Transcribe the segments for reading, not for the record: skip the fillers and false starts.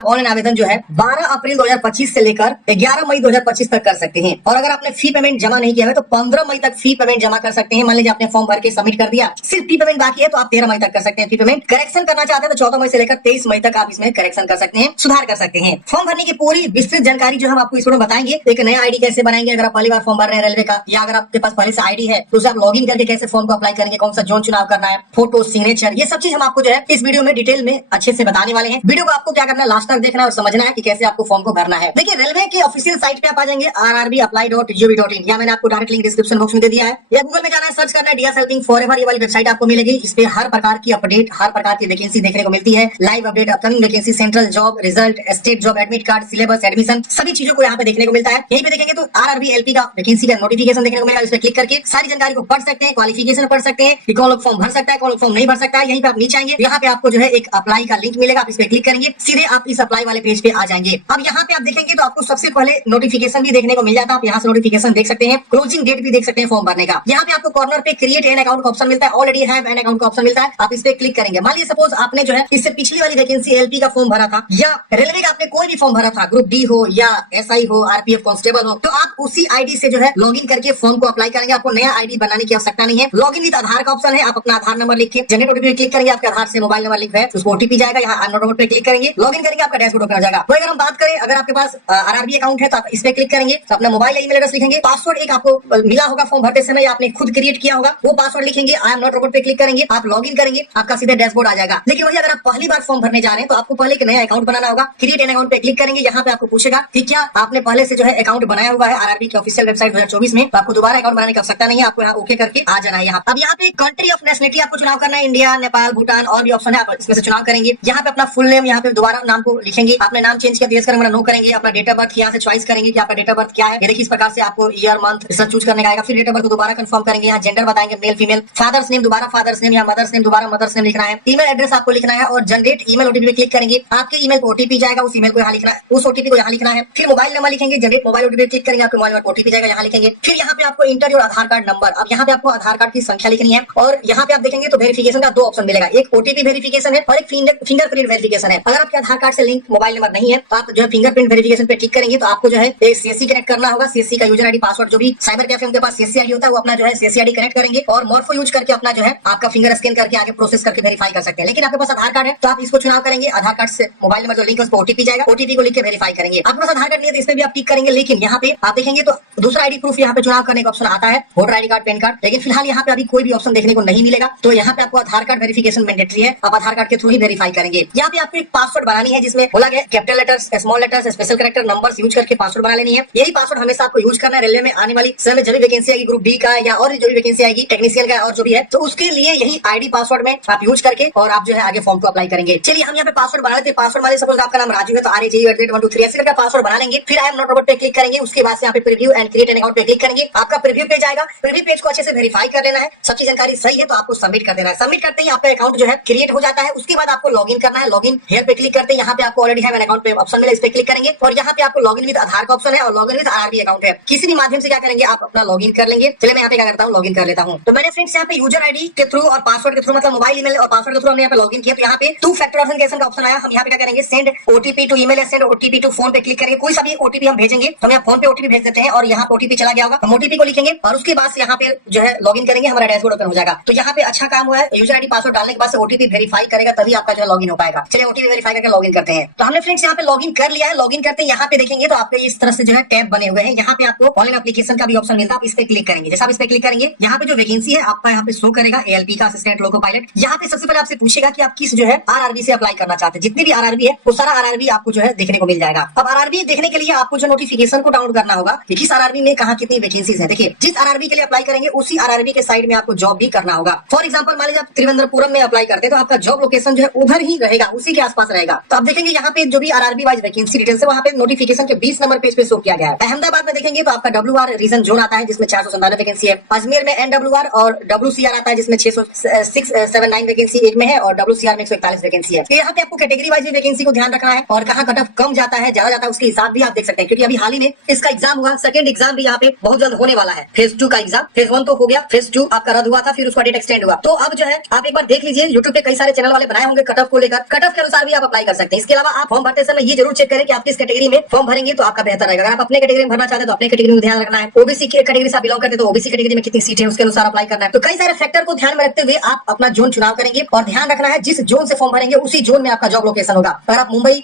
Online आवेदन जो है 12 अप्रैल 2025 से लेकर 11 मई 2025 तक कर सकते हैं। और अगर आपने फी पेमेंट जमा नहीं किया है तो 15 मई तक फी पेमेंट जमा कर सकते हैं। मान लीजिए आपने फॉर्म भर के सबमिट कर दिया, सिर्फ फी पेमेंट बाकी है तो आप 13 मई तक कर सकते हैं फी पेमेंट। करेक्शन करना चाहते हैं तो 14 मई से लेकर 23 मई तक आप इसमें करेक्शन कर सकते हैं, सुधार कर सकते हैं। फॉर्म भरने की पूरी विस्तृत जानकारी जो हम आपको इस वीडियो में बताएंगे। एक नया आईडी कैसे बनाएंगे अगर आप पहली बार फॉर्म भर रहे हैं रेलवे का, या अगर आपके पास पहले से आईडी है तो उसे आप लॉगिन करके कैसे फॉर्म को अप्लाई करेंगे, कौन सा जोन चुनाव करना है, फोटो, सिग्नेचर, ये सब चीज हम आपको जो है इस वीडियो में डिटेल में अच्छे से बताने वाले हैं। वीडियो को आपको क्या करना है, लास्ट तक देखना है और समझना है कि कैसे आपको फॉर्म को भरना है। देखिए रेलवे के ऑफिशियल साइट पे आप आ जाएंगे rrbapply.gov.in, या मैंने आपको डायरेक्ट लिंक डिस्क्रिप्शन बॉक्स में दे दिया है, या गूगल में जाना है, सर्च करना है डीएस हेल्पिंग फॉरएवर, ये वाली वेबसाइट आपको मिलेगी। इस पे हर प्रकार की अपडेट, हर प्रकार की वैकेंसी देखने को मिलती है, live update, upcoming vacancy, central job result, state job admit card, syllabus, admission, सभी चीजों को यहाँ पे देखने को मिलता है। यहीं पे देखेंगे तो आरआरबी एलपी का वैकेंसी का नोटिफिकेशन देखने को मिलेगा। इस पे क्लिक करके सारी जानकारी को पढ़ सकते हैं, क्वालिफिकेशन पढ़ सकते हैं कि कौन लोग फॉर्म भर सकता है, कौन लोग फॉर्म नहीं भर सकता है। यहीं पे आप नीचे आएंगे, यहाँ पे आपको जो है एक अप्लाई का लिंक मिलेगा, आप इस पे क्लिक करेंगे, सीधे आप इस अप्लाई वाले पेज पे आ जाएंगे। अब यहाँ पे आप देखेंगे तो आपको सबसे पहले नोटिफिकेशन भी देखने को मिल जाता है। आप यहाँ से नोटिफिकेशन देख सकते हैं, क्लोजिंग डेट भी देख सकते हैं फॉर्म भरने का। यहाँ पे आपको कॉर्नर पे क्रिएट एन अकाउंट का ऑप्शन मिलता है, ऑलरेडी हैव एन अकाउंट का ऑप्शन मिलता है, आप इस पे क्लिक करेंगे। मान लीजिए सपोज आपने जो है इससे पिछली वाली वैकेंसी एलपी का फॉर्म भरा था, या रेलवे का आपने कोई भी फॉर्म भरा था, ग्रुप डी हो या एसआई हो, आरपीएफ कांस्टेबल हो, तो आप उसी आईडी से जो है लॉगिन करके फॉर्म को अप्लाई करेंगे। आपको नया आईडी बनाने की आवश्यकता नहीं है। लॉगिन विद आधार का ऑप्शन है, आप अपना आधार नंबर लिख के जनरेट ओटीपी क्लिक करेंगे, आपके आधार से मोबाइल नंबर लिख है उसको ओटीपी जाएगा, यहाँ अननोट पे क्लिक करेंगे, लॉगिन करेंगे, आपका डैशबोर्ड ओपन हो जाएगा। तो अगर हम बात करें, अगर आपके पास आरआरबी अकाउंट है तो आप इस पे क्लिक करेंगे, तो अपना मोबाइल ईमेल एड्रेस लिखेंगे, पासवर्ड एक आपको मिला होगा फॉर्म भरते समय या आपने खुद क्रिएट किया होगा, वो पासवर्ड लिखेंगे, आई एम नॉट रोबोट पे क्लिक करेंगे, आप लॉगिन करेंगे, आपका सीधे डैशबोर्ड आ जाएगा। लेकिन वही अगर आप पहली बार फॉर्म भरने जा रहे हैं तो आपको पहले एक नया अकाउंट बनाना होगा। क्रिएट एन अकाउंट पे क्लिक करेंगे, यहाँ पे आपको पूछेगा कि क्या आपने पहले से जो है अकाउंट बनाया हुआ है आरआरबी की ऑफिशियल वेबसाइट 2024 में, तो आपको दोबारा अकाउंट बनाने की आवश्यकता नहीं है, आपको यहाँ ओके करके आ जाना है। यहाँ अब यहाँ पे कंट्री ऑफ नेशनलिटी आपको चुनाव करना है, इंडिया, नेपाल, भूटान और भी ऑप्शन है, आप इसमें से चुनाव करेंगे। यहाँ पे अपना फुल नेम, यहाँ पे दोबारा नाम को लिखेंगे, आपने नाम चेंज किया, यस करेंगे, नो करेंगे, अपना डेट ऑफ बर्थ यहाँ से चॉइस करेंगे कि आपका डेट ऑफ बर्थ क्या है। ये देखिए इस प्रकार से आपको ईयर, मंथ सब चूज करने का आएगा। फिर डेट ऑफ बर्थ को दोबारा कंफर्म करेंगे, यहाँ जेंडर बताएंगे, मेल फीमेल, फादर्स नेम दोबारा फादर्स नेम, या मदर्स नेम दोबारा मदर्स नेम लिखना है, ईमेल एड्रेस आपको लिखना है और जनरेट ईमेल ओटीपी पे क्लिक करेंगे, आपके ईमेल को ओटीपी जाएगा, उस ईमेल को यहाँ लिखना है, उस ओटीपी को यहाँ लिखना है। फिर मोबाइल नंबर लिखेंगे, जनरेट मोबाइल ओटीपी क्लिक करेंगे, आपके मोबाइल नंबर ओटीपी जाएगा, यहाँ लिखेंगे। फिर यहाँ पे आपको inter your Aadhaar card number, अब यहाँ पे आपको आधार कार्ड की संख्या लिखनी है। और यहाँ पे आप देखेंगे तो वेरिफिकेशन का दो ऑप्शन मिलेगा, एक ओटीपी वेरिफिकेशन है और एक फिंगरप्रिंट वेरिफिकेशन है। अगर आपके आधार कार्ड से लिंक मोबाइल नंबर नहीं है तो आप जो है फिंगरप्रिंट वेरिफिकेशन पे क्लिक करेंगे, तो आपको जो है एक सीएससी कनेक्ट करना होगा। सीएससी का यूजर आईडी, पासवर्ड, जो भी साइबर कैफे उनके पास सीएससी आईडी होता है, वो अपना जो है सीएससी आईडी कनेक्ट करेंगे और मॉर्फो यूज करके अपना जो है आपका फिंगर स्कैन करके आगे प्रोसेस करके वेरीफाई कर सकते हैं। लेकिन आपके पास आधार कार्ड है तो आप इसको चुनाव करेंगे, आधार कार्ड से मोबाइल नंबर जो लिंक है उस पर ओटीपी जाएगा, ओटीपी को लिख के वेरीफाई करेंगे। आपके पास आधार कार्ड नहीं है तो इसमें भी आप टिक करेंगे। लेकिन यहाँ पे आप देखेंगे तो दूसरा आईडी प्रूफ यहाँ पे चुनाव करने का ऑप्शन आता है, voter ID card, pan card. लेकिन फिलहाल यहाँ पे अभी कोई भी ऑप्शन देखने को नहीं मिलेगा, तो यहाँ पे आपको आधार कार्ड वेरिफिकेशन मैंडेटरी है, आप आधार कार्ड के थ्रू ही वेरीफाई करेंगे। यहाँ पे आपको एक पासवर्ड बनानी है जिसमें बोला गया capital letters, small letters, special character, numbers use करके पासवर्ड बना लेनी है। यही पासवर्ड हमेशा आपको यूज करना है। रेलवे में आने वाली समय में जब भी वैकेंसी आएगी ग्रुप डी का या और जो भी वैकेंसी आएगी टेक्नीशियन का और जो भी है, तो उसके लिए यही आईडी पासवर्ड में आप यूज करके और आप जो है आगे फॉर्म को अप्लाई करेंगे। चलिए हम यहाँ पे पासवर्ड बना लेते हैं। पासवर्ड वाले सपोज आपका नाम राजू है तो RAJU@123 ऐसे करके पासवर्ड बना लेंगे। फिर आई एम नॉट रोबोट पे क्लिक करेंगे, उसके बाद से यहाँ पे preview and create an account पे क्लिक करेंगे, आपका प्रीव्यू पेज आएगा। प्रीव्यू पेज को अच्छे से वेरीफाई कर लेना है, सच्ची जानकारी सही है तो आपको सबमिट कर देना है। सबमिट करते ही आपका अकाउंट जो है क्रिएट हो जाता है। उसके बाद आपको लॉगिन करना है, लॉगिन हियर पे क्लिक करते हैं, यहाँ पे आपको ऑलरेडी हैव एन अकाउंट पे ऑप्शन मिला, इस पे क्लिक करेंगे और यहाँ पे आपको लॉगिन विद आधार का ऑप्शन है और लॉगिन विद आरआरबी अकाउंट है। किसी भी माध्यम से क्या करेंगे, आप अपना लॉगिन कर लेंगे। चलिए मैं यहाँ पे क्या करता हूँ, लॉगिन कर लेता हूँ। तो मैंने फ्रेंड्स यहाँ पे यूजर आईडी के थ्रू और पासवर्ड के थ्रू, मतलब मोबाइल ईमेल और पासवर्ड के थ्रू हमने यहाँ पे लॉगिन किया। तो यहाँ पे 2 फैक्टर ऑथेंटिकेशन का ऑप्शन आया। हम यहाँ पे क्या करेंगे, सेंड ओटीपी टू ईमेल या सेंड ओटीपी टू फोन पे क्लिक करेंगे। कोई सा भी ओटीपी हम भेजेंगे तो हम यहाँ फोन पे ओटीपी भेज देते हैं और यहाँ पे ओटीपी चला गया होगा, हम ओटीपी को लिखेंगे और उसके बाद यहाँ पे जो है लॉगिन करेंगे, हमारा डैशबोर्ड ओपन हो जाएगा। तो यहाँ पे अच्छा काम हुआ है, यूजर आईडी पासवर्ड डालने के बाद से ओटीपी वेरीफाई करेगा तभी आपका जो है लॉगिन हो पाएगा। चलिए ओटीपी वेरीफाई करके लॉगिन करते हैं। तो हमने फ्रेंड्स यहाँ पे लॉगिन कर लिया है। लॉगिन करते यहाँ पे देखेंगे तो आपके इस तरह से जो है टैब बने हुए हैं। यहाँ पे आपको ऑनलाइन एप्लीकेशन का भी ऑप्शन मिलता है, आप इस पे क्लिक करेंगे। जैसे आप इस पे क्लिक करेंगे, यहाँ पे जो वैकेंसी है आपका यहाँ पे शो करेगा, एएलपी का असिस्टेंट लोको पायलट। यहाँ पे सबसे पहले आपसे पूछेगा कि आप किस जो है आरआरबी से अप्लाई करना चाहते हैं। जितनी भी आरआरबी है वो सारा आरआरबी आपको जो है देखने को मिल जाएगा। अब आरआरबी देखने के लिए आपको जो नोटिफिकेशन को डाउनलोड करना होगा कि किस आरआरबी में कहाँ कितनी वैकेंसीज है। देखिए जिस आरआरबी के लिए अप्लाई करेंगे उसी आरआरबी के साइड में आपको जॉब भी करना होगा। फॉर एग्जाम्पल मान लीजिए आप त्रिवेंद्रपुरम में अप्लाई करते हैं तो आपका जॉब लोकेशन जो है उधर ही रहेगा, उसी के आसपास रहेगा। तो आप देखेंगे यहाँ पे जो भी आरआरबी वाइज वैकेंसी डिटेल्स है वहाँ पे नोटिफिकेशन के 20 नंबर पेज पे शो किया गया है। अहमदाबाद में देखेंगे तो आपका WR रीजन जोन आता है जिसमें 497 वैकेंसी है। अजमेर में NWR और WCR आता है जिसमें 679 वैकेंसी एक में है और WCR में 141 वैकेंसी है। यहाँ पे आपको कैटेगरी वाइज वैकेंसी को ध्यान रखना है और कहाँ कट ऑफ कम जाता है ज्यादा जाता है उसके हिसाब भी आप देख सकते हैं, क्योंकि अभी हाल ही में इसका एग्जाम हुआ। सेकंड एग्जाम भी यहाँ पे बहुत जल्द होने वाला है। फेज 2 का एग्जाम, फेज 1 तो हो गया, फेज 2 आपका रद्द हुआ था, फिर उसका डेट एक्सटेंड हुआ। तो अब जो है आप एक बार देख लीजिए, यूट्यूब पे कई सारे चैनल वाले बनाए होंगे कट ऑफ को लेकर, कट ऑफ के अनुसार भी आप अप्लाई कर सकते हैं। इसके अलावा आप फॉर्म भरते समय ये जरूर चेक करें कि आप किस कैटेगरी में फॉर्म भरेंगे तो आपका बेहतर रहेगा। अगर आप अपने कैटेगरी में भरना चाहते हैं तो अपने कैटेगरी में ध्यान रखना है। ओबीसी कैटेगरी से आप बिलोंग करते हैं तो ओबीसी कैटेगरी में कितनी सीट है उसके अनुसार अप्लाई करना है। तो कई सारे फैक्टर को ध्यान में रखते हुए आप अपना जोन चुनाव करेंगे और ध्यान रखना है जिस जोन से फॉर्म भरेंगे उसी जोन में आपका जॉब लोकेशन होगा। अगर आप मुंबई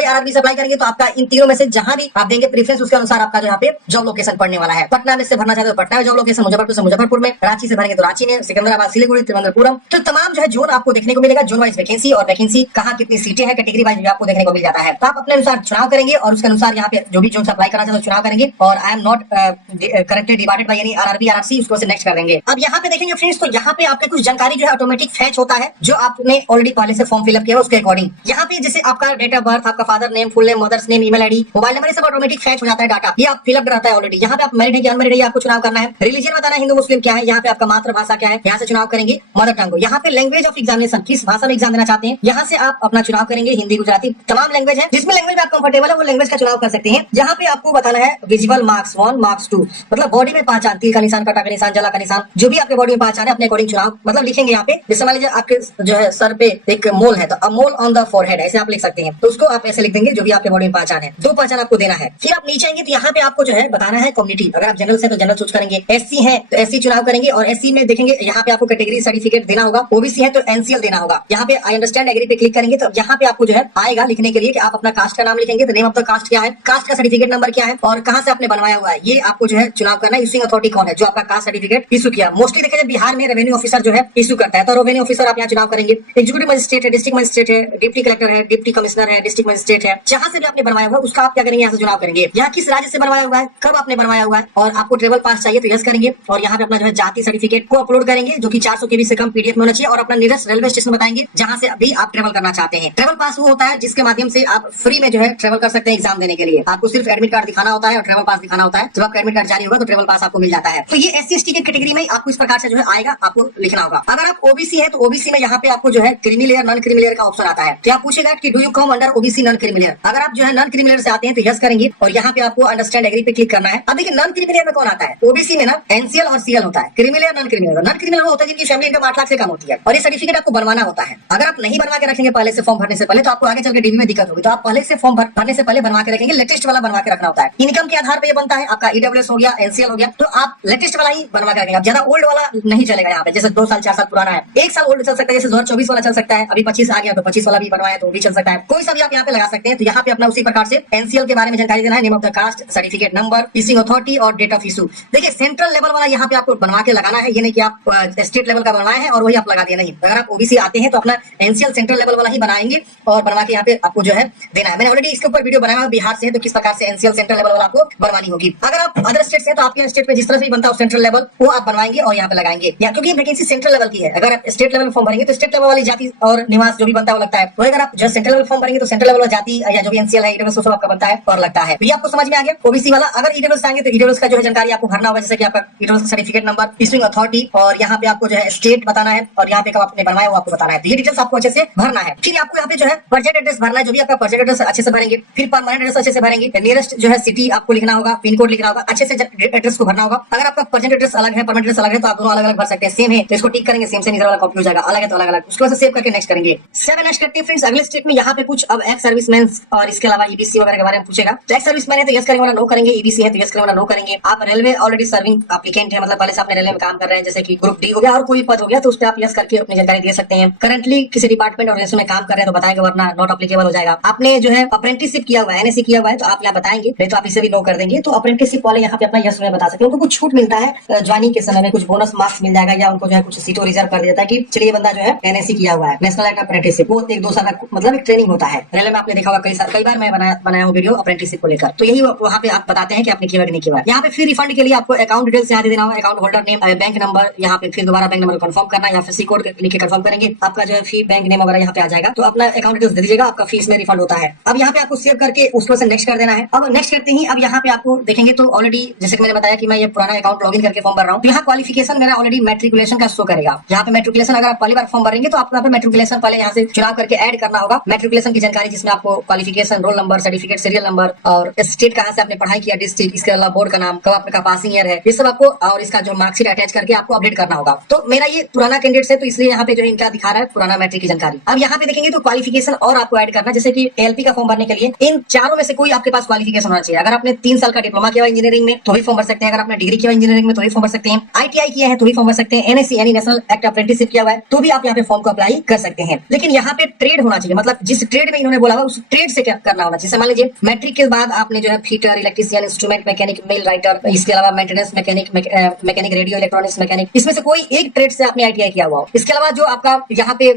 आरआरबी से अप्लाई करेंगे तो आपका इन तीनों में से जहां भी आप देंगे प्रेफरेंस उसके अनुसार आपका जो यहाँ पे जॉब लोकेशन पड़ने वाला है। पटना में से भरना चाहते हो पटना में जॉब लोकेशन, मुजफ्फरपुर से मुजफ्फरपुर में, रांची से भरेंगे तो रांची में, सिकंदराबाद सिलीगुड़ी त्रिवेंद्रपुरम, तो तमाम जो है जोन आपको देखने को मिलेगा। जोन वाइज वैकेंसी और वैकेंसी कहाँ कितनी सीटें हैं कैटेगरी वाइज भी आपको देखने को मिल जाता है। तो आप अपने अनुसार चुनाव करेंगे और उसके अनुसार यहाँ पे जो भी जोन से अप्लाई करना चाहते हो चुनाव करेंगे और I am not correctly divided by any RRB RRC उसको से नेक्स्ट कर देंगे। अब यहाँ पे देखेंगे फ्रेंड्स तो यहाँ पे आपके कुछ जानकारी जो है ऑटोमेटिक फैच होता है जो आपने ऑलरेडी पहले से फॉर्म फिलअप किया है उसके अकॉर्डिंग। यहाँ पे जैसे आपका डेट ऑफ बर्थ, आपका father name, full name, mother's name, email ID, mobile number, ये सब ऑटोमेटिक फैच हो जाता है डाटा। ये आप फिलअप रहता है ऑलरेडी। यहाँ पे आप मैरिड है कि अनमैरिड है आपको चुनाव करना है। रिलीजन बताना है हिंदू मुस्लिम क्या है, यहाँ पे आपका मातृभाषा क्या है, यहाँ से चुनाव करेंगे मदर टंग। यहाँ पे लैंग्वेज ऑफ एग्जामिनेशन किस भाषा में एग्जाम देना चाहते हैं यहाँ से आप अपना चुनाव करेंगे। हिंदी, गुजराती, तमाम लैंग्वेज है। जिसमें लैंग्वेज में आप कंफर्टेबल है वो लैंग्वेज का चुनाव कर सकते हैं। यहाँ पे आपको बताना है विजुअल मार्क्स 1 मार्क्स 2 मतलब बॉडी में पहचान, तीर का निशान, कांटा का निशान, जला का निशान, जो भी आपके बॉडी में पहचान है अपने अकॉर्डिंग चुनाव मतलब लिखेंगे। यहाँ पे जैसे मान लीजिए आपके जो है सर पे एक मोल है तो अ मोल ऑन द फोरहेड ऐसे आप लिख सकते हैं। तो उसको आप ऐसे लिख देंगे जो भी आपके बॉडी में पहचान है। 2 पहचान आपको देना है। फिर आप नीचे आएंगे तो यहाँ पे आपको जो है बताना है कम्युनिटी। अगर आप जनरल से तो जनरल चूज करेंगे, एससी है तो एससी चुनाव करेंगे और एससी में देखेंगे यहाँ पे आपको कैटेगरी सर्टिफिकेट देना होगा। ओबीसी है तो एनसीएल देना होगा। यहाँ पे आई अंडरस्टैंड एग्री पे क्लिक करेंगे तो यहाँ पे आपको जो है आएगा लिखने के लिए कि आप अपना कास्ट का नाम लिखेंगे तो नेम ऑफ द कास्ट क्या है, कास्ट का सर्टिफिकेट नंबर क्या है और कहाँ से आपने बनवाया हुआ है ये आपको जो है चुनाव करना है। इश्यूइंग अथॉरिटी कौन है जो आपका कास्ट सर्टिफिकेट इशू किया। मोस्टली देखा जाए बिहार में रेवेन्यू ऑफिसर जो है इशू करता है तो रेवेन्यू ऑफिसर आप यहाँ चुनाव करेंगे। एग्जीक्यूटिव मजिस्ट्रेट है, डिस्ट्रिक्ट मजिस्ट्रेट है, डिप्टी कलेक्टर है, डिप्टी कमिश्नर है, डिस्ट्रिक्ट मजिस्ट्रेट है, जहां से भी आपने बनवाया हुआ है उसका आप क्या करेंगे यहाँ से चुनाव करेंगे। यहाँ किस राज्य से बनवाया हुआ है, कब आपने बनवाया हुआ है और आपको ट्रेवल पास चाहिए तो यस करेंगे और यहाँ पे अपना जो है जाति सर्टिफिकेट को अपलोड करेंगे जो कि 400 KB से कम पीडीएफ में होना चाहिए और अपना नियरेस्ट रेलवे स्टेशन बताएंगे जहां से अभी आप ट्रेवल करना चाहते हैं। ट्रेवल पास वो होता है जिसके माध्यम से आप फ्री में जो है ट्रेवल कर सकते हैं एग्जाम देने के लिए। आपको सिर्फ एडमिट कार्ड दिखाना होता है और ट्रेवल पास दिखाना होता है। जब आपका एडमिट कार्ड जारी होगा तो ट्रेवल पास आपको मिल जाता है। तो ये एससी एसटी की कैटेगरी में आपको इस प्रकार से जो है आएगा, आपको लिखना होगा। अगर आप ओबीसी है तो ओबीसी में यहाँ पे आपको जो है creamy layer non creamy layer का ऑप्शन आता है। तो आप पूछेगा कि do you come under OBC non creamy layer. अगर आप जो है नॉन क्रीमी लेयर से आते हैं तो यस करेंगे और यहाँ पे आपको अंडरस्टैंड एग्री पे क्लिक करना है। अब देखिए नॉन क्रीमी लेयर में कौन आता है, ओबीसी में ना एनसीएल और सीएल होता है। Creamy layer non creamy layer, non creamy layer होता है जिनकी फैमिली इनकम 8 लाख से कम होती है और ये सर्टिफिकेट आपको बनवाना होता है। अगर आप नहीं बनवा के रखेंगे पहले से फॉर्म भरने से पहले तो आपको आगे चल के डीबी में दिक्कत होगी। तो आप पहले से फॉर्म भरने से पहले बनवा के रखेंगे। लेटेस्ट वाला बनवा के रखना होता है। इनकम के आधार पे ये बनता है। आपका ईडब्ल्यूएस हो गया, एनसीएल हो गया, तो आप लेटेस्ट वाला ही बनवा के रखेंगे। आप ज्यादा ओल्ड वाला नहीं चलेगा। यहाँ पे जैसे 2 साल 4 साल पुराना है, 1 साल ओल्ड चल सकता है। जैसे 2024 वाला चल सकता है, अभी 25 आ गया तो 25 वाला भी बनवाया तो भी चल सकता है। कोई सा भी आप यहाँ पे लगा सकते हैं। तो यहाँ पे अपना उसी प्रकार से एनसीएल के बारे में जानकारी देना है, name of the caste, certificate number, issuing authority और डेट ऑफ इशू। देखिए सेंट्रल लेवल वाला यहाँ पे आपको बनवा के लगाना है। ये नहीं कि आप स्टेट लेवल का बनवाए हैं और वही आप लगा दिया, नहीं। अगर आप ओबीसी आते हैं तो अपना एनसीएल सेंट्रल लेवल वाला ही बनाएंगे और बनवा के यहाँ पे आपको जो है देना है। मैंने ऑलरेडी इसके ऊपर वीडियो बनाया है। बिहार से है तो किस प्रकार से एनसीएल सेंट्रल लेवल वाला आपको बनवानी होगी। अगर आप अदर स्टेट से तो आपके स्टेट पे जिस तरह से बनता है सेंट्रल लेवल वो आप बनवाएंगे और यहाँ पे लगाएंगे। या क्योंकि वैकेंसी सेंट्रल लेवल की है, अगर आप स्टेट लेवल फॉर्म भरेंगे तो स्टेट लेवल वाली जाति और निवास जो भी बनता है वो लगता है। तो अगर आप जो सेंट्रल लेवल फॉर्म भरेंगे तो सेंट्रल लेवल जाति या जो भी एनसीएल है ईडब्ल्यूएस सब आपका बनता है और लगता है। तो ये आपको समझ में आ गया। ओबीसी वाला अगर ईडब्ल्यूएस आएंगे तो ईडब्ल्यूएस का जो है जानकारी आपको भरना होगा, जैसे कि आपका EWS certificate number, issuing authority और यहाँ पे आपको जो है स्टेट बताना है और यहाँ पे कब आपने बनवाया वो आपको बताना है। तो ये डिटेल्स आपको अच्छे से भरना है। फिर आपको यहाँ पे जो है परजेंट एड्रेस भरना है, जो भी आपका परजेंट एड्रेस अच्छे से भरेंगे। फिर परमानेंट एड्रेस अच्छे से भरेंगे। नियरेस्ट जो है सिटी आपको लिखना होगा, पिन कोड लिखना होगा, अच्छे से एड्रेस को भरना होगा। अगर आपका परजेंट एड्रेस अलग है, परमानेंट एड्रेस अलग है तो आप दोनों अलग अलग भर सकते हैं। सेम है तो इसको टिक करेंगे, सेम इधर वाला कॉपी हो जाएगा, अलग है तो अलग अलग। उसके बाद सेव करके नेक्स्ट करेंगे। 7 नेक्स्ट करते हैं फ्रेंड्स। अगले स्टेप में यहाँ पे कुछ अब एक्स सर्विसमैन और इसके अलावा ईबीसी वगैरह के बारे में पूछेगा। तो एक्स सर्विसमैन है तो यस करेंगे, नो करेंगे। ईबीसी है तो यस करेंगे, नो करेंगे। आप रेलवे ऑलरेडी सर्विंग एप्लीकेंट है, मतलब पहले से आपने रेलवे में काम कर रहे हैं, जैसे कि ग्रुप डी हो गया और कोई पद हो गया तो उस पर आप यस करके अपनी जानकारी दे सकते हैं। करंटली किसी डिपार्टमेंट और में काम कर रहे हैं तो बताएंगे, वरना नॉट अप्लीकेबल हो जाएगा। आपने जो है अप्रेंटिसशिप किया हुआ है, एनएससी किया हुआ है तो आप यहाँ बताएंगे, नहीं तो आप इसे भी नो कर देंगे। तो अप्रेंटिसशिप वाले यहाँ पे अपना यस में बता सकते हैं। उनको कुछ छूट मिलता है ज्वाइनिंग के समय में, कुछ बोनस मार्क्स मिल जाएगा या उनको जो है कुछ सीटों रिजर्व कर देता है कि चलिए बंदा जो है एनएससी किया हुआ है, नेशनल एक्ट अप्रेंटिसशिप, वो 1-2 साल का मतलब एक ट्रेनिंग होता है। रेलवे में आपने देखा होगा कई बार मैं बनाया हूँ वीडियो अप्रेंटिसशिप को लेकर। तो यही वहाँ पे आप बताते हैं कि आपने किया नहीं किया। यहाँ पे फिर रिफंड के लिए आपको अकाउंट डिटेल्स यहाँ देना होगा, account holder name, bank number, यहाँ पे फिर दोबारा बैंक नंबर कंफर्म करना, यहाँ पे सी कोड लिख के कंफर्म करेंगे। आपका जो है फी बैंक नेम वगैरह यहाँ पे आ जाएगा। तो अपना अकाउंट डिटेल्स दे दीजिएगा, आपका फीस में रिफंड होता है। अब यहाँ पे आपको सेव करके उसको से नेक्स्ट कर देना है। अब नेक्स्ट करते ही अब यहाँ पे आपको देखेंगे तो ऑलरेडी जैसे कि मैंने बताया कि मैं ये पुराना अकाउंट लॉगिन करके फॉर्म भर रहा हूँ। तो यहाँ क्वालिफिकेशन मेरा ऑलरेडी मैट्रिकुलेशन का शो करेगा। यहाँ पे मैट्रिकुलेशन अगर आप पहली बार फॉर्म भरेंगे तो आपको यहाँ पे मैट्रिकुलेशन पहले यहाँ से चुनाव करके ऐड करना होगा। मैट्रिकुलेशन की जानकारी जिसमें आपको qualification, roll number, certificate, serial number और स्टेट कहाँ से आपने पढ़ाई किया, डिस्ट्रिक्ट, इसके अलावा बोर्ड का नाम, कब आपका पासिंग ईयर है, ये सब आपको और इसका जो मार्कशीट अटैच करके आपको अपडेट करना होगा। तो मेरा ये पुराना कैंडिडेट है तो इसलिए यहाँ पे जो इनका दिखा रहा है पुराना मैट्रिक की जानकारी। अब यहाँ पे देखेंगे तो क्वालिफिकेशन और आपको ऐड करना है। जैसे कि एलपी का फॉर्म भरने के लिए इन चारों में से कोई आपके पास क्वालिफिकेशन होना चाहिए। अगर आपने 3 साल का डिप्लोमा किया इंजीनियरिंग में तो भी फॉर्म भर सकते हैं, अगर आपने डिग्री किया इंजीनियरिंग में तो भी फॉर्म भर सकते हैं, आईटीआई किया है तो भी फॉर्म भर सकते हैं, एनएससी यानी नेशनल एक्ट अप्रेंटिसशिप किया हुआ है तो भी आप यहाँ पे फॉर्म को अप्लाई कर सकते हैं। लेकिन यहाँ पे ट्रेड होना चाहिए, मतलब जिस ट्रेड में इन्होंने बोला हुआ उस ट्रेड से क्या करना होना चाहिए। मान लीजिए मैट्रिक के बाद आपने जो है फिटर, इलेक्ट्रीशियन, इंस्ट्रूमेंट मैकेनिक, मिल राइटर, इसके अलावा maintenance mechanic, mechanic radio electronics mechanic, इसमें से कोई एक ट्रेड से आपने आईटीआई किया हुआ हो। इसके अलावा जो आपका यहाँ पे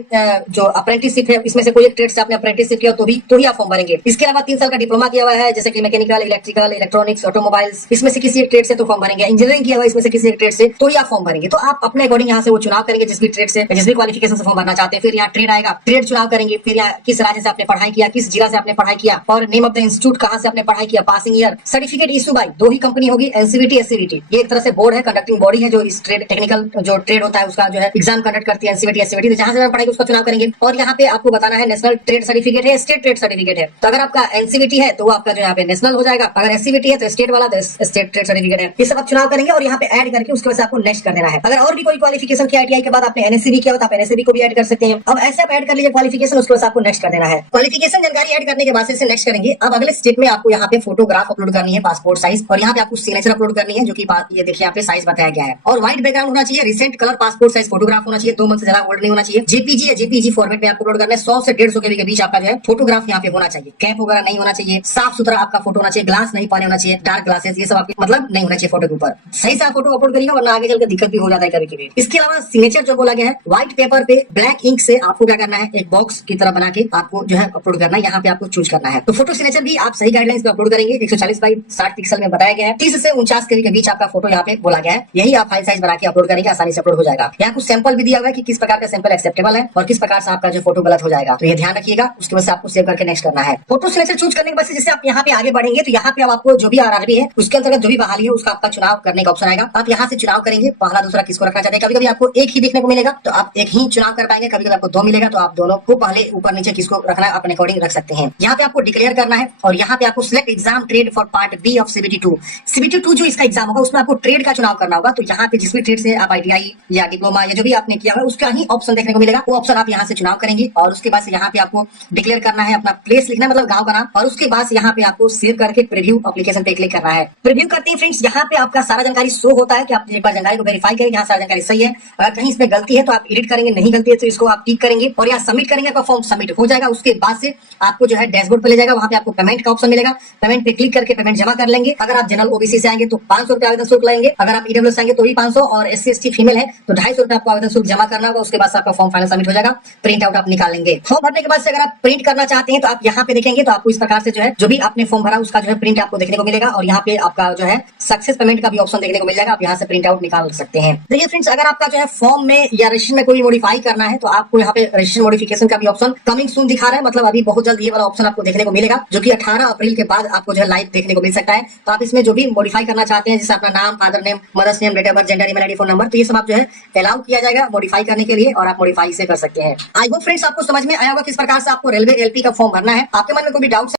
जो अप्रेंटिसशिप है इसमें से कोई एक ट्रेड से आपने अप्रेंटिसशिप किया तो भी आप फॉर्म भरेंगे। इसके अलावा 3 साल का डिप्लोमा किया हुआ है जैसे कि मैकेनिकल, इलेक्ट्रिकल, इलेक्ट्रॉनिक्स, ऑटोमोबाइल्स, इसमें से किसी एक ट्रेड से तो फॉर्म भरेंगे। इंजीनियरिंग किया हुआ इसमें से किसी एक ट्रेड से तो ही आप फॉर्म भरेंगे। तो आप अपने अकॉर्डिंग यहाँ से वो चुनाव करेंगे जिस भी ट्रेड से, जिस भी क्वालिफिकेशन से फॉर्म भरना चाहते हैं। फिर यहाँ ट्रेड आएगा, ट्रेड चुनाव करेंगे, फिर यहाँ किस राज्य से आपने पढ़ाई किया, किस जिला से आपने पढ़ाई किया, और नेम ऑफ द इंस्टीट्यूट कहाँ से आपने पढ़ाई किया, passing year, certificate issue bye 2 ही कंपनी होगी, एनसीवीटी, एससीवीटी। ये एक तरह से बोर्ड है, कंडक्टिंग बॉडी है जो इस ट्रेड टेक्निकल जो ट्रेड होता है उसका जो है एग्जाम कंडक्ट करती है, एनसीवीटी, एससीवीटी। तो जहां से पढ़ाई उसका चुनाव करेंगे। और यहाँ पे आपको बताना है नेशनल ट्रेड सर्टिफिकेट है, स्टेट ट्रेड सर्टिफिकेट है। तो अगर आपका एनसीवीटी है तो वो आपका जो यहाँ पे नेशनल हो जाएगा, अगर एससीवीटी है तो स्टेट वाला, तो स्टेट ट्रेड सर्टिफिकेट है। ये सब आप चुनाव करेंगे और यहाँ पे ऐड करके उसके बाद आपको नेक्स्ट कर देना है। अगर और भी कोई क्वालिफिकेशन की आईटीआई के बाद आपने एनएससी किया हो तो आप एनएससी को भी ऐड कर सकते हैं। अब ऐसे आप ऐड कर लीजिए क्वालिफिकेशन, उसके बाद आपको नेक्स्ट कर देना है। क्वालिफिकेशन जानकारी ऐड करने के बाद से नेक्स्ट करेंगे। अब अगले स्टेप में आपको यहाँ पे फोटोग्राफ अपलोड करनी है, पासपोर्ट साइज, और यहाँ पे आपको सिग्नेचर अपलोड करनी है जो कि ये देखिए यहाँ पे साइज बताया गया है। और व्हाइट बैकग्राउंड होना चाहिए, recent colour passport size photograph होना चाहिए, 2 मंथ से ज्यादा ओल्ड नहीं होना चाहिए, जेपीजी या जेपीजी फॉर्मेट में आपको अपलोड करना है। 100 से 150 के बीच आपका जो है फोटोग्राफ यहाँ पे होना चाहिए। कैप वगैरह नहीं होना चाहिए, साफ सुथरा आपका फोटो होना चाहिए, ग्लास नहीं पाने होना चाहिए, डार्क ग्लासेस ये सब आपके मतलब नहीं होना चाहिए फोटो के ऊपर। सही से आप फोटो अपलोड करिएगा वरना आगे चलकर दिक्कत भी हो जाता है कभी कभी। इसके अलावा सिग्नेचर जो बोला गया है व्हाइट पेपर पे ब्लैक इंक से आपको क्या करना है, एक बॉक्स की तरह बना के आपको जो है अपलोड करना है। यहाँ पे आपको चूज करना है। तो फोटो सिग्नेचर भी आप सही गाइडलाइंस पे अपलोड करेंगे। 140 बाई 60 पिक्सल में बताया गया है। 30 से 49 के बीच आपका फोटो यहाँ पे बोला गया है। यही आप फाइल साइज बना के अपलोड करेंगे, आसानी से अपलोड हो जाएगा। यहाँ कुछ सैंपल भी दिया हुआ है कि किस प्रकार का सैंपल एक्सेप्टेबल है और किस प्रकार से आपका जो फोटो गलत हो जाएगा। तो ये ध्यान रखिएगा। उसके बाद आपको सेव करके नेक्स्ट करना है। फोटो सिग्नेचर चूज करने के बाद जैसे आप यहाँ पे आगे बढ़ेंगे तो यहाँ पे अब आपको जो भी आरआरबी है उसके अंतर्गत जो भी बहाली है उसका आपका चुनाव करने का ऑप्शन आएगा। आप यहाँ से चुनाव करेंगे, पहला दूसरा किसको रखना चाहते हैं। कभी कभी आपको एक ही देखने को मिलेगा तो आप एक ही चुनाव कर पाएंगे, कभी कभी आपको 2 मिलेगा तो आप दोनों को पहले ऊपर नीचे किसको रखना है अपने अकॉर्डिंग रख सकते हैं। यहाँ पे आपको डिक्लेयर करना है और यहाँ पे आपको select exam trade for part B of CBT2। CBT2 जो इसका एग्जाम होगा उसमें आपको ट्रेड का चुनाव करना होगा। तो यहाँ पे जिस भी ट्रेड से आप आईटीआई या डिप्लोमा या जो भी आपने किया है उसका ही ऑप्शन देखने को मिलेगा। वो ऑप्शन आप यहाँ से चुनाव करेंगे और उसके बाद यहाँ पे आपको डिक्लेयर करना है, अपना प्लेस लिखना मतलब गाँव का नाम, और उसके बाद यहाँ पे आपको सेव करके प्रीव्यू एप्लीकेशन पे क्लिक करना है। प्रीव्यू करते हैं फ्रेंड्स, यहाँ पे आपका सारा जानकारी शो होता है कि आप एक बार जानकारी को वेरीफाई करेंगे, यहाँ सारा जानकारी सही है। अगर कहीं इसमें गलती है तो आप एडिट करेंगे, नहीं गलती है तो इसको आप टिक करेंगे और यहाँ सबमिट करेंगे, आपका फॉर्म सबमिट हो जाएगा। उसके बाद से आपको जो है डैशबोर्ड पे ले जाएगा, वहाँ पे आपको पेमेंट का ऑप्शन मिलेगा। पेमेंट पे क्लिक करके पेमेंट जमा कर लेंगे। अगर आप जनरल ओबीसी से आएंगे तो 500 रुपए आवेदन शुल्क लगेंगे, अगर आप ईडब्ल्यूएस आएंगे तो भी 500, और SC ST फीमेल है तो 250 रुपए आपको आवेदन शुल्क जमा करना होगा। उसके बाद आपका फॉर्म फाइनल सबमिट हो जाएगा, प्रिंट आउट आप निकाल लेंगे। फॉर्म भरने के बाद से अगर आप प्रिंट करना चाहते हैं तो आप यहाँ पे देखेंगे तो आपको इस प्रकार से जो है जो भी आपने फॉर्म भरा उसका जो है प्रिंट आपको देखने को मिलेगा और यहाँ पे आपका जो है सक्सेस पेमेंट का भी ऑप्शन देखने को मिल जाएगा। आप यहाँ से प्रिंट आउट निकाल सकते हैं। देखिए फ्रेंड्स, अगर आपका जो है फॉर्म में या रजिस्ट्रेशन में कोई मॉडिफाई करना है तो आपको यहाँ पे रजिस्ट्रेशन मॉडिफिकेशन का भी ऑप्शन कमिंग सून दिखा रहा है, मतलब अभी बहुत जल्द ये वाला ऑप्शन आपको देखने को मिलेगा जो कि 18 अप्रैल के बाद आपको जो है लाइव देखने को मिल सकता है। तो आप इसमें जो भी मॉडिफाई करना चाहते हैं जैसे अपना नाम, father name, mother's name, date of birth, gender, email ID, phone number, तो ये सब आप जो है अलाउ किया जाएगा मॉडिफाई करने के लिए और आप मॉडिफाई से कर सकते हैं। आई होप फ्रेंड्स आपको समझ में आया होगा किस प्रकार से आपको रेलवे LP का फॉर्म भरना है। आपके मन में कोई भी डाउट